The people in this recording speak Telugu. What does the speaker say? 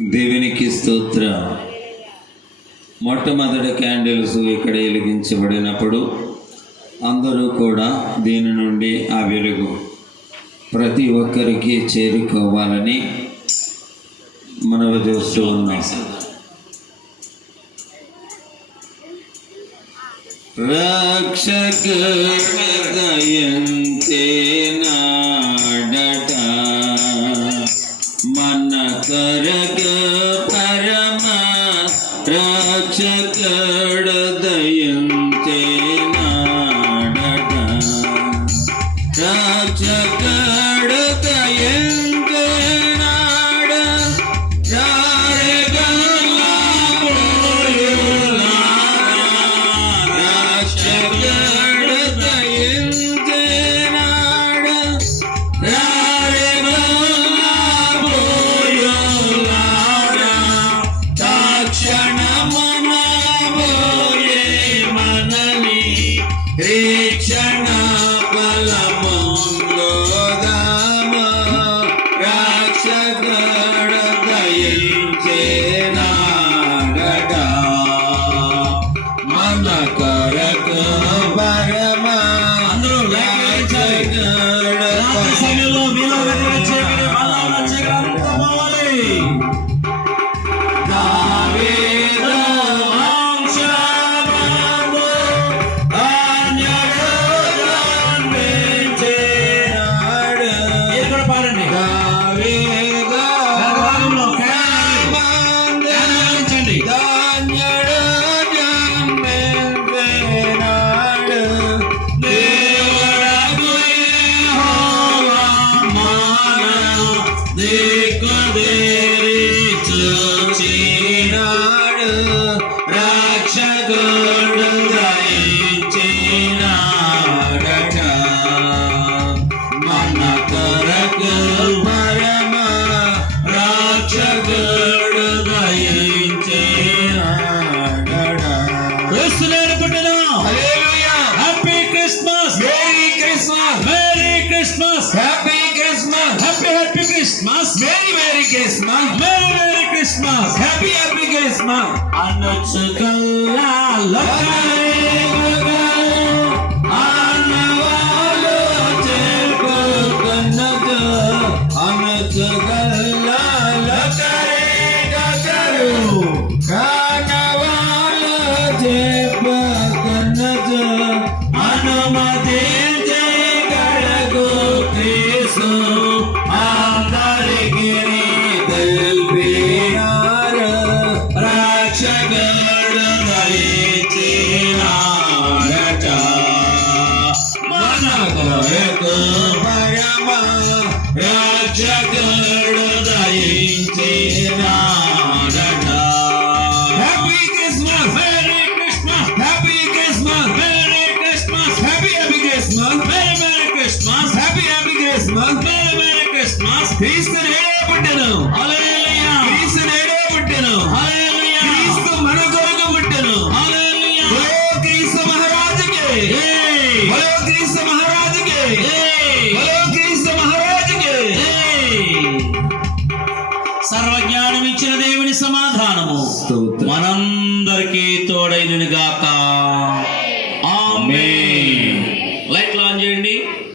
దేవునికి స్తోత్ర. మొట్టమొదటి క్యాండిల్స్ ఇక్కడ వెలిగించబడినప్పుడు అందరూ కూడా దీని నుండి ఆ వెలుగు ప్రతి ఒక్కరికి చేరుకోవాలని మనవి చూస్తూ ఉన్నాం. రక్షక రాక్షగడదయం తేనాడట రాక్షగ Christmas. Happy Christmas happy happy Christmas very very Christmas very very Christmas happy happy Christmas అనొచ్చు కల్లా Christmas. Happy, happy Christmas. Merry, Merry Christmas. He's the head of మనందరికీ తోడైనగాక